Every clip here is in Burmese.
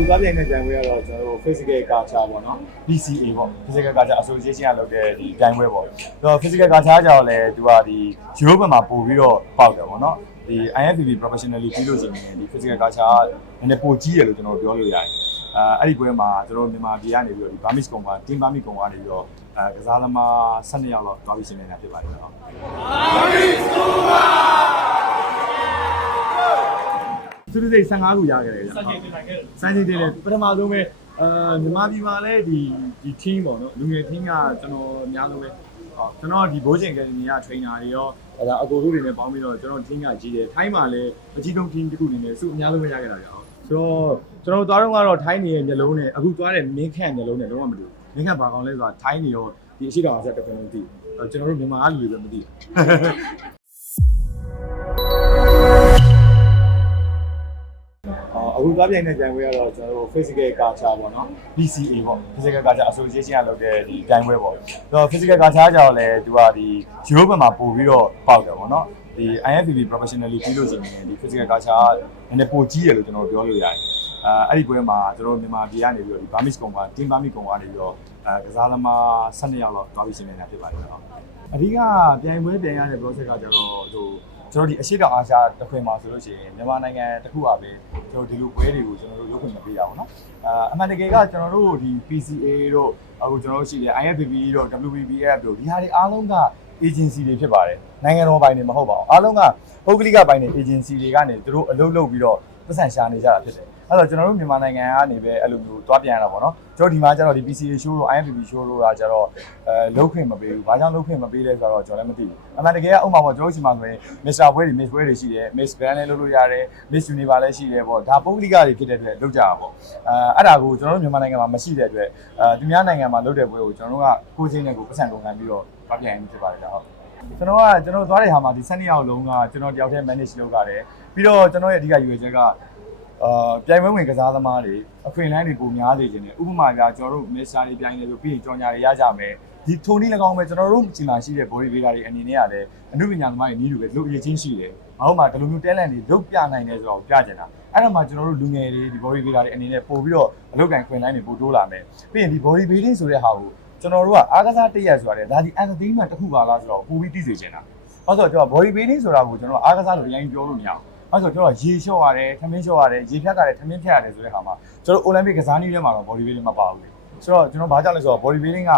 အခုသွားပြိုင်တဲ့ကြံပွဲကတော့ကျွန်တော်တို့ physical culture ပေါ့နော် PCA ပေါ့ physical culture association ကလုပ်တဲ့ဒီကြံပွဲပေါ့အဲ့တော့ physical culture ကြောင့်လည်းသူကဒီ Europe မှာပို့ပြီးတော့ပေါက်တယ်ပေါ့နော်ဒီ IFBB professionally ပြီးလို့ရှိရင်ဒီ physical culture ကနည်းနည်းပိုကြီးတယ်လို့ကျွန်တော်ပြောလို့ရတယ်အဲအဲ့ဒီပွဲမှာကျွန်တော်တို့မြန်မာပြည်ကနေပြီးတော့ဒီ Burmese ကောင်က team Burmese ကောင်ကနေပြီးတော့အဲကစားသမား12ယောက်လောက်သွားပြီးရှင်နေတာဖြစ်ပါတယ်နော် သူတို့စိတ်15ခုရခဲ့တယ်ဗျစัจ jin ပြင်နိုင်ခဲ့တယ်စမ်းချင်းတင်လေပထမဆုံးပဲအာမြန်မာပြည်မှာလည်းဒီဒီ team ပေါ့နော်လူငယ် team ကကျွန်တော်အများဆုံးပဲဟောကျွန်တော်ဒီ Bojan Academy က trainer တွေရောအဲဒါအကိုတို့တွေနဲ့ပေါင်းပြီးတော့ကျွန်တော် team ကကြီးတယ်ထိုင်းမှာလည်းအကြီးဆုံး team တစ်ခုအနေနဲ့စုအများဆုံးပဲရခဲ့တာကြောက်ဆိုတော့ကျွန်တော်သွားတော့ကတော့ထိုင်းနေရဲ့မျက်လုံးနဲ့အခုသွားတဲ့မင်းခန့်မျက်လုံးနဲ့လုံးဝမတူဘူးမင်းခန့်ဘာကောင်လဲဆိုတာထိုင်းနေရောဒီအရှိတော်အဆက်တစ်ခုလုံးသိတယ်ကျွန်တော်တို့မြန်မာလူတွေပဲမသိ အော်အခုသွားပြိုင်တဲ့ကြံပွဲကတော့ကျွန်တော်တို့ physical culture ပေါ့နော် PCA ပေါ့ physical culture association ကလုပ်တဲ့ဒီကြံပွဲပေါ့အဲ့တော့ physical culture ကြောင့်လည်းသူကဒီ Europe မှာပို့ပြီးတော့ပေါက်တယ်ပေါ့နော်ဒီ IFBB professionally ပြီးလို့ရှိရင်ဒီ physical culture ကနည်းနည်းပိုကြီးတယ်လို့ကျွန်တော်ပြောလို့ရတယ်အဲအဲ့ဒီပွဲမှာကျွန်တော်တို့မြန်မာပြည်ကနေပြီးတော့ဒီ Burmese ကောင်က team Burmese ကောင်ကနေပြီးတော့အဲကစားသမား12ယောက်လောက်သွားပြီးရှင်နေတာဖြစ်ပါတယ်နော်အဓိကပြိုင်ပွဲပြန်ရတဲ့ process ကကျတော့ဟိုကျွန်တော်ဒီအရှိတောင်အာရှတစ်ခွင်မှာဆိုလို့ရှိရင်မြန်မာနိုင်ငံတစ်ခုပါပဲ ကျွန်တော်ဒီလိုပွဲတွေကိုကျွန်တော်တို့ရုပ်ခွင့်မပေးရဘူးเนาะအာအမှန်တကယ်ကကျွန်တော်တို့ဒီ PCA တို့အခုကျွန်တော်တို့ရှိတယ် IFBB တို့ WBBF တို့ဒီဟာတွေအားလုံးက agency တွေဖြစ်ပါတယ်နိုင်ငံတော်ပိုင်းတွေမဟုတ်ပါဘူးအားလုံးကပုဂ္ဂလိကပိုင်းတွေ agency တွေကနေသူတို့အလုပ်လုပ်ပြီးတော့ပတ်စံရှာနေကြတာဖြစ်တယ် အဲ့တော့ကျွန်တော်တို့မြန်မာနိုင်ငံကနေပဲအဲ့လိုမျိုးသွားပြန်ရတာပေါ့နော်ကျွန်တော်ဒီမှာကျတော့ဒီ PCA show တို့ IFBB show တို့ကကျတော့အဲလုပ်ခွင့်မပေးဘူးဘာကြောင့်လုပ်ခွင့်မပေးလဲဆိုတော့ကျွန်တော်လည်းမသိဘူးအမှန်တကယ်ကဥပမာပေါ့ကျွန်တော်တို့ရှိမှဆိုရင် Mr. ပွဲတွေ Miss ပွဲတွေရှိတယ် Miss Grand လည်းလုပ်လို့ရတယ် Miss Universe လည်းရှိတယ်ပေါ့ဒါပုဂ္ဂလိကတွေဖြစ်တဲ့အတွက်လုပ်ကြတာပေါ့အဲအဲ့ဒါကိုကျွန်တော်တို့မြန်မာနိုင်ငံမှာမရှိတဲ့အတွက်အဲသူများနိုင်ငံမှာလုပ်တဲ့ပွဲကိုကျွန်တော်တို့ကကိုယ်ချင်းနဲ့ကိုပတ်စံကုန်ခံပြီးတော့သွားပြန်ရင်းဖြစ်ပါတယ်ဟုတ်ကျွန်တော်ကကျွန်တော်သွားတဲ့ဟာမှာဒီ12ရောက်လုံးကကျွန်တော်တယောက်တည်း manage လုပ်ရတယ်ပြီးတော့ကျွန်တော်ရဲ့အဓိကရွေချက်က အာပြိုင်ပွဲဝင်ကစားသမားတွေအခွင့်အလမ်းတွေပုံများစေခြင်းတယ်ဥပမာကကျွန်တော်တို့ Mr. တွေပြိုင်နေဆိုပြီးရင်ကြော်ညာတွေရကြမယ်ဒီထိုနည်း၎င်းပဲကျွန်တော်တို့ဒီမှာရှိတဲ့ body builder တွေအနေနဲ့ကလည်းအမှုပညာသမားတွေနီးလူပဲလုပ်ရည်ချင်းရှိတယ်။ဘာလို့မှဒီလိုမျိုး talent တွေလုပ်ပြနိုင်တယ်ဆိုတော့ပြကြတာ။အဲ့တော့မှကျွန်တော်တို့လူငယ်တွေဒီ body builder တွေအနေနဲ့ပို့ပြီးတော့အလုပ်ကန်ခွင့်တိုင်းတွေပို့တိုးလာမယ်။ပြီးရင်ဒီ body building ဆိုတဲ့ဟာကိုကျွန်တော်တို့ကအားကစားတရက်ဆိုတာလေဒါဒီ entertainment တစ်ခုပါလားဆိုတော့ပို့ပြီးသိစေချင်တာ။ဟုတ်ဆိုတော့ကျွန်တော် body building ဆိုတာကိုကျွန်တော်အားကစားလို့အရင်ပြောလို့မရဘူး။ အဲ့ဆိုတော့ကျွန်တော်ရေလျှော့ရတယ်ထမင်းလျှော့ရတယ်ရေဖြတ်ရတယ်ထမင်းဖြတ်ရတယ်ဆိုတဲ့ဟာမှာကျွန်တော် Olympic ကစားနည်းထဲမှာတော့ body building မပါဘူးလေ။ဆိုတော့ကျွန်တော်ဘာကြောင့်လဲဆိုတော့ body building က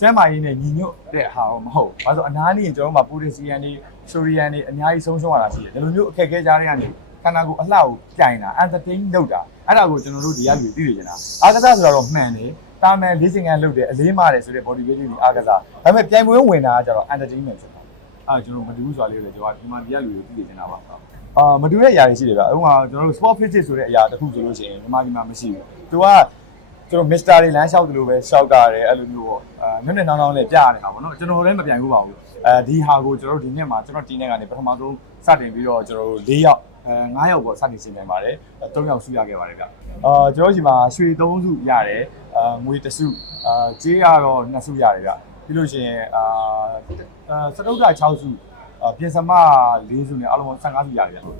ကျန်းမာရေးနဲ့ညီညွတ်တဲ့ဟာတော့မဟုတ်ဘူး။ဘာလို့အနားနေရင်ကျွန်တော်တို့မှာ potassium တွေ sodium တွေအများကြီးဆုံးရှုံးရတာရှိတယ်။ဒီလိုမျိုးအခက်အခဲကြားတွေကနေခန္ဓာကိုယ်အလှကိုကြိုင်တာ entertain လုပ်တာအဲ့ဒါကိုကျွန်တော်တို့ဒီကလူသိနေကြတာ။အားကစားဆိုတော့မှန်တယ်။တာမန်လေးစင်ကန်လုပ်တယ်အလေးမားတယ်ဆိုတဲ့ body building တွေအားကစား။ဒါပေမဲ့ပြိုင်ပွဲဝင်တာကကျတော့ entertainment ဖြစ်တာ။အဲ့ဒါကျွန်တော်မတူဘူးဆိုတာလေးကိုလည်းကျွန်တော်ဒီမှာဒီကလူတွေသိနေကြတာပါ။ အာမတူတဲ့အရာတွေရှိတယ်ဗျ။ဥပမာကျွန်တော်တို့ sport physics ဆိုတဲ့အရာတစ်ခုဆိုလို့ရှိရင်ဒီမှာဒီမှာမရှိဘူး။ तू ကကျွန်တော် Mr. တွေလမ်းလျှောက်တယ်လို့ပဲလျှောက်ကြတယ်အဲ့လိုမျိုးပေါ့အာနည်းနည်းနောင်းနောင်းလေးပြရတယ်ဟာပေါ့နော်ကျွန်တော်လည်းမပြိုင်ဘူးပါဘူးအဲဒီဟာကိုကျွန်တော်တို့ဒီနှစ်မှာကျွန်တော်တင်းနဲ့ကနေပထမဆုံးစတင်ပြီးတော့ကျွန်တော်တို့၄ယောက်အဲ9ယောက်ပေါ့စတင်ရှင်းပြပါတယ်၃ယောက်စုရခဲ့ပါတယ်ဗျအာကျွန်တော်ဒီမှာရွှေ၃စုရတယ်အာငွေ၁စုအာကြေးကတော့2စုရတယ်ဗျပြီးလို့ရှိရင်အာစတုဒ္ဒ6စုအာ ပြင်စမ၄စုနဲ့အလုံး15စုရတယ်ဗျဟုတ်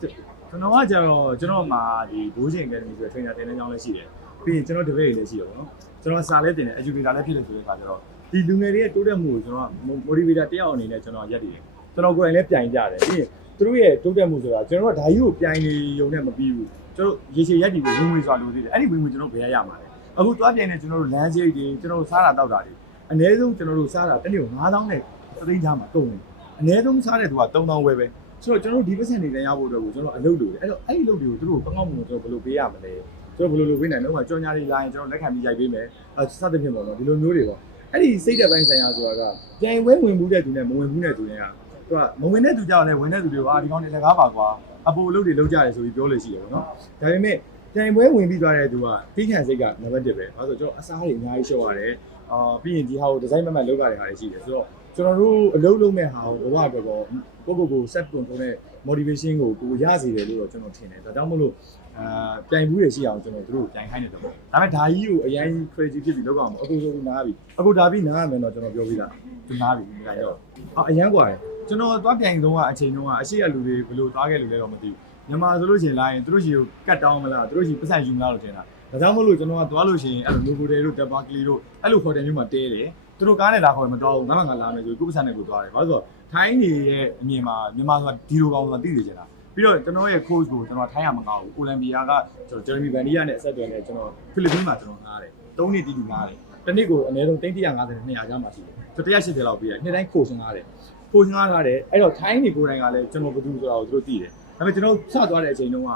ကျွန်တော်ကကျတော့ကျွန်တော်မှာဒီဘိုးရှင်အကယ်ဒမီဆိုတဲ့ trainer တင်တဲ့ကြောင်းလည်းရှိတယ်ပြီးရင်ကျွန်တော်တပည့်တွေလည်းရှိတယ်ပေါ့နော်ကျွန်တော်စာလည်းတင်တယ် educator လည်းဖြစ်လို့ဆိုတဲ့အခါကျတော့ဒီလူငယ်တွေရဲ့တိုးတက်မှုကိုကျွန်တော်က motivator တယောက်အနေနဲ့ကျွန်တော်ရက်တည်တယ်ကျွန်တော်ကိုယ်တိုင်လည်းပြိုင်ကြတယ်ပြီးရင်သူတို့ရဲ့တိုးတက်မှုဆိုတာကျွန်တော်ကဒါကြီးကိုပြိုင်နေရုံနဲ့မပြီးဘူးကျွန်တော်ရေရှည်ရက်တည်ကိုဝင်ဝင်စွာလို့သေးတယ်အဲ့ဒီဝင်ဝင်ကျွန်တော်ဘယ်ရရမှာလဲအခုသွားပြိုင်နေကျွန်တော်တို့လမ်းစိတ်တွေကျွန်တော်တို့စားတာတောက်တာတွေအနည်းဆုံးကျွန်တော်တို့စားတာတစ်နေ့ကို9000နဲ့သသိန်းချာမှာကုန်တယ် အနည်းဆုံးစားတဲ့သူက3000ဝယ်ပဲဆိုတော့ကျွန်တော်တို့ဒီပတ်စံတွေလည်းရဖို့အတွက်ကိုကျွန်တော်အလုပ်လုပ်တယ်အဲ့တော့အဲ့ဒီလုပ်တွေကိုသူတို့ကောင်းကောင်းမွန်မွန်ကျွန်တော်ဘယ်လိုပေးရမလဲကျွန်တော်ဘယ်လိုလုပ်ပေးနိုင်လဲဥပမာကြော်ညာတွေလာရင်ကျွန်တော်လက်ခံပြီးရိုက်ပေးမယ်အဲစသဖြင့်ပေါ့နော်ဒီလိုမျိုးတွေပေါ့အဲ့ဒီစိတ်တဲ့ပိုင်းဆိုင်ရာဆိုတာကပြိုင်ပွဲဝင်မှုတဲ့သူနဲ့မဝင်ဘူးတဲ့သူတွေကသူကမဝင်တဲ့သူကြောင့်လည်းဝင်တဲ့သူတွေကအာဒီကောင်တွေလည်းကားပါကွာအပိုအလုပ်တွေလုပ်ကြတယ်ဆိုပြီးပြောလို့ရှိတယ်ပေါ့နော်ဒါပေမဲ့ပြိုင်ပွဲဝင်ပြီးသွားတဲ့သူကတိခံစိတ်ကနံပါတ်1ပဲဘာလို့ဆိုတော့ကျွန်တော်အစားတွေအများကြီးရှော့ရတယ်အာပြီးရင်ဒီဟာကိုဒီဇိုင်းမမှတ်လုပ်ကြတဲ့ဟာတွေရှိတယ်ဆိုတော့ ကျွန်တော်တို့အလုပ်လုပ်မဲ့ဟာကိုဘဝအတွက်ပေါ့ကိုကိုကို set control နဲ့ motivation ကိုကိုရစေတယ်လို့တော့ကျွန်တော်ထင်တယ်ဒါကြောင့်မို့လို့အာပြိုင်ဘူးတွေရှိအောင်ကျွန်တော်တို့ပြိုင်ခိုင်းနေတယ်ပေါ့ဒါပေမဲ့ဒါကြီးကိုအရင် crazy ဖြစ်ပြီးလောက်အောင်အခုဆိုပြီးနားပြီအခုဒါပြီးနားရမယ်တော့ကျွန်တော်ပြောပြီးသားသူနားပြီဒါရောအော်အရန်กว่าတယ်ကျွန်တော်သွားပြိုင်တော့ကအချိန်တုန်းကအရှိရလူတွေဘယ်လိုသွားခဲ့လို့လဲတော့မသိဘူး မြန်မာဆိုလို့ရှိရင်လာရင်သူတို့ရှိကိုကတ်တောင်းမလားသူတို့ရှိပတ်စံယူမလားလို့ထင်တာ ဒါကြောင့်မလို့ကျွန်တော်ကသွားလို့ရှိရင်အဲ့လို logo တွေတို့ tapa key တို့အဲ့လို hotel မျိုးမှာတဲတယ်သူတို့ကားနဲ့လာခေါ်ရင်မတော်ဘူးငါမှငါလာမယ်ဆိုကိုပတ်စံနဲ့ကိုသွားတယ်ဘာလို့ဆိုတော့ထိုင်းနေရဲ့အမြင်မှာမြန်မာဆိုတာဒီလိုကောင်ဆိုတာသိနေကြတာပြီးတော့ကျွန်တော်ရဲ့ coach ကိုကျွန်တော်ထိုင်းရမကောင်းဘူးကိုလံဘီယာကကျွန်တော်ဂျယ်ရမီဗန်နီယာနဲ့အဆက်အသွယ်နဲ့ကျွန်တော်ဖိလစ်ပင်းမှာကျွန်တော်ငားတယ်၃နှစ်တီးတူငားတယ်တစ်နှစ်ကိုအနည်းဆုံး350နဲ့200ကျားမှရှိတယ်ကျွန်တော်180လောက်ပြီးတယ်နှစ်တိုင်း coach ငားတယ်ကိုငားထားတယ်အဲ့တော့ထိုင်းနေကိုယ်တိုင်ကလည်းကျွန်တော်ဘယ်သူဆိုတာကိုသူတို့သိတယ်ဒါပေမဲ့ကျွန်တော်စသွားတဲ့အချိန်တုန်းက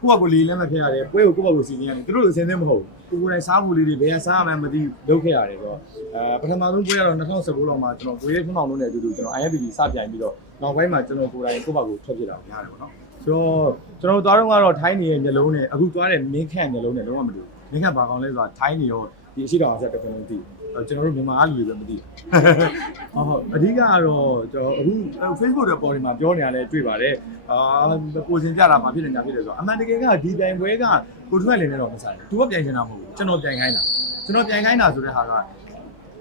ကိုယ့်ဘက်ကိုလေးလည်းမဖြစ်ရတယ်ပွဲကိုကိုယ့်ဘက်ကိုစီစဉ်ရတယ်သူတို့လိုအစင်းသေးမဟုတ်ဘူးကိုယ်ကိုယ်တိုင်စားဖို့လေးတွေဘယ်ကစားမှန်းမသိလုပ်ခဲ့ရတယ်ဆိုတော့အဲပထမဆုံးပွဲကတော့2019လောက်မှာကျွန်တော်ကိုရဲထွန်းအောင်လုံးနဲ့အတူတူကျွန်တော် IFBB စပြိုင်ပြီးတော့နောက်ပိုင်းမှာကျွန်တော်ကိုယ်တိုင်ကိုယ့်ဘက်ကိုထွက်ဖြစ်တာကိုရတယ်ပေါ့နော်ဆိုတော့ကျွန်တော်သွားတော့ကတော့ထိုင်းနေရဲ့မျိုးလုံးနဲ့အခုသွားတဲ့မင်းခန့်မျိုးလုံးနဲ့လုံးဝမတူဘူး မင်းခန့်ဘာကောင်းလဲဆိုတာထိုင်းနေရောဒီအရှိတော်အဆက်တစ်ခုလုံးသိတယ်ကျွန်တော်တို့မြန်မာလူတွေပဲမသိဘူးဟုတ်ဟုတ်အဓိကကတော့ကျွန်တော်အခု Facebook တွေပေါ်ဒီမှာပြောနေရလဲတွေ့ပါတယ်အာကိုစင်ကြတာဘာဖြစ်နေညာဖြစ်တယ်ဆိုတော့အမှန်တကယ်ကဒီတိုင်ပွဲကကိုထွတ်လည်းနဲ့တော့မဆိုင်ဘူးသူကပြန်ချင်တာမဟုတ်ဘူးကျွန်တော်ပြန်ခိုင်းတာကျွန်တော်ပြန်ခိုင်းတာဆိုတဲ့ဟာက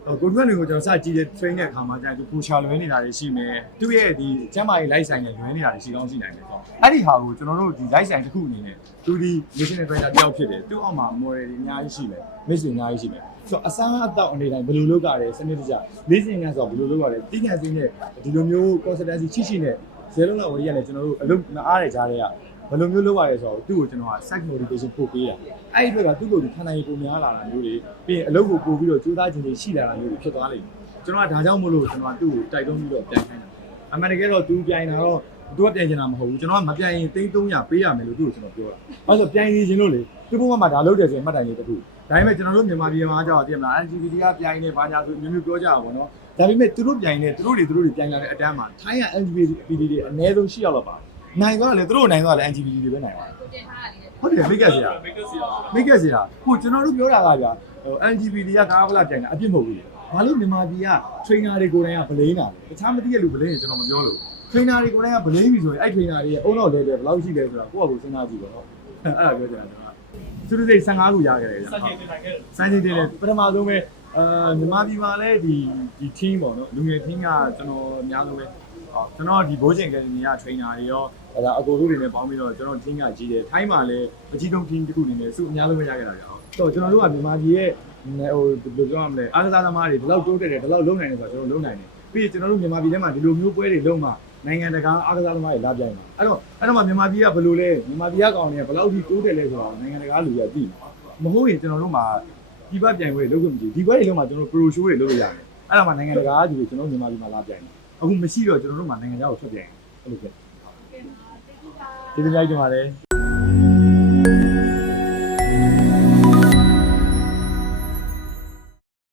ကိုထွတ်တွေကိုကျွန်တော်စကြည့်တဲ့ train တဲ့အခါမှာကျရင်သူပူချာလွဲနေတာတွေရှိမယ်သူ့ရဲ့ဒီကျမ်းမာရေး live ဆိုင်နဲ့လွဲနေတာတွေရှိကောင်းရှိနိုင်တယ်ဆိုတော့အဲ့ဒီဟာကိုကျွန်တော်တို့ဒီ live ဆိုင်တစ်ခုအနေနဲ့သူဒီ national trainer တယောက်ဖြစ်တယ်သူ့အောက်မှာ model တွေအများကြီးရှိမယ် miss တွေအများကြီးရှိမယ်ဆိုတော့အစားအသောက်အနေတိုင်းဘယ်လိုလုပ်ကြရဲစနစ်တကျလေ့ကျင့်ခန်းဆိုတော့ဘယ်လိုလုပ်ကြရဲတိကျစင်းနဲ့ဒီလိုမျိုး consistency ရှိရှိနဲ့ဇဲလုံးလောက်ဝရီကလည်းကျွန်တော်တို့အလုပ်မအားတဲ့ကြားတွေက ဘယ်လိုမျိုးလုပ်ရရဲဆိုတော့သူ့ကိုကျွန်တော်က site motivation ပို့ပေးတာအဲ့ဒီဘက်ကသူ့ကိုဒီခန္ဓာရည်ပုံများလာတာမျိုးတွေပြီးရင်အလုပ်ကိုပို့ပြီးတော့ကြိုးစားခြင်းတွေရှိလာတာမျိုးတွေဖြစ်သွားလိမ့်မယ်ကျွန်တော်ကဒါကြောင့်မို့လို့ကျွန်တော်ကသူ့ကိုတိုက်တွန်းပြီးတော့ပြန်ခိုင်းတာအမှန်တကယ်တော့သူပြိုင်တာတော့သူကပြန်ချင်တာမဟုတ်ဘူးကျွန်တော်ကမပြိုင်ရင်သိန်း300ပေးရမယ်လို့သူ့ကိုကျွန်တော်ပြောတာအဲ့ဆိုပြိုင်နေခြင်းလို့လေသူ့ဘုံမှာဒါလုပ်တယ်ဆိုရင်မှတ်တိုင်လေးတစ်ခုဒါပေမဲ့ကျွန်တော်တို့မြန်မာပြည်မှာကြောက်တည်မလား LGBT ကပြိုင်နေဘာညာဆိုမျိုးမျိုးပြောကြတာပေါ့နော်ဒါပေမဲ့သူတို့ပြိုင်နေသူတို့တွေသူတို့တွေပြိုင်လာတဲ့အတန်းမှာထိုင်းက LGBT တွေအနည်းဆုံးရှိရောက်တော့ပါ နိုင်သွားတယ်သူတို့နိုင်သွားတယ် LGBT တွေပဲနိုင်သွားတယ်ကိုတင်ထားတာလေးနဲ့ဟုတ်တယ်မိတ်ကက်စရာမိတ်ကက်စရာမိတ်ကက်စရာကိုကျွန်တော်တို့ပြောတာကဗျာဟို LGBT ကကားဖလားပြိုင်တာအပြစ်မဟုတ်ဘူးလေဘာလို့မြန်မာပြည်က trainer တွေကိုယ်တိုင်ကဗလိန်းတာလဲတခြားမသိတဲ့လူဗလိန်းရင်ကျွန်တော်မပြောလို့ trainer တွေကိုယ်တိုင်ကဗလိန်းပြီဆိုရင်အဲ့ trainer တွေရဲ့အုံတော့ level ဘယ်လောက်ရှိလဲဆိုတာကိုယ့်အကူစဉ်းစားကြည့်ပါတော့အဲ့ဒါပြောကြတာကျွန်တော်သူတို့စိတ်15ခုရခဲ့တယ်ဗျာစัจတင်နိုင်ခဲ့တယ်စမ်းချင်းတင်တယ်ပထမဆုံးပဲအာမြန်မာပြည်မှာလည်းဒီဒီ team ပေါ့နော်လူငယ် team ကကျွန်တော်အများဆုံးပဲဟော ကျွန်တော်ဒီဘိုးချင် academy က trainer တွေရောအဲဒါအကိုတို့တွေနဲ့ပေါင်းပြီးတော့ကျွန်တော် team ကကြီးတယ်ထိုင်းမှာလည်းအကြီးဆုံး team တစ်ခုအနေနဲ့စုအများဆုံးပဲရခဲ့တာကြောက်တော့ကျွန်တော်တို့ကမြန်မာပြည်ရဲ့ဟိုဘယ်လိုပြောရမလဲအားကစားသမားတွေဘယ်လောက်တိုးတက်တယ်ဘယ်လောက်လုံနိုင်တယ်ဆိုတော့ကျွန်တော်လုံနိုင်တယ်ပြီးရင်ကျွန်တော်တို့မြန်မာပြည်ထဲမှာဒီလိုမျိုးပွဲတွေလုံးမှာနိုင်ငံတကာအားကစားသမားတွေလာပြိုင်မှာအဲ့တော့အဲ့တော့မှမြန်မာပြည်ကဘယ်လိုလဲမြန်မာပြည်ကကောင်တွေကဘယ်လောက်ထိတိုးတက်လဲဆိုတော့နိုင်ငံတကာလူတွေကသိမှာမဟုတ်ရင်ကျွန်တော်တို့မှာဒီဘက်ပြိုင်ပွဲလုပ်ခွင့်မရှိဘူးဒီဘက်တွေလုံးမှာကျွန်တော် pro show တွေလုပ်လို့ရတယ်အဲ့ဒါမှနိုင်ငံတကာကလူတွေကျွန်တော်မြန်မာပြည်မှာလာပြိုင်တယ် အခုမရှိတော့ကျွန်တော်တို့မှနိုင်ငံခြားကိုထွက်ပြန်အဲ့လိုဖြစ်တယ်ကျေးဇူးများကြီးတင်ပါတယ်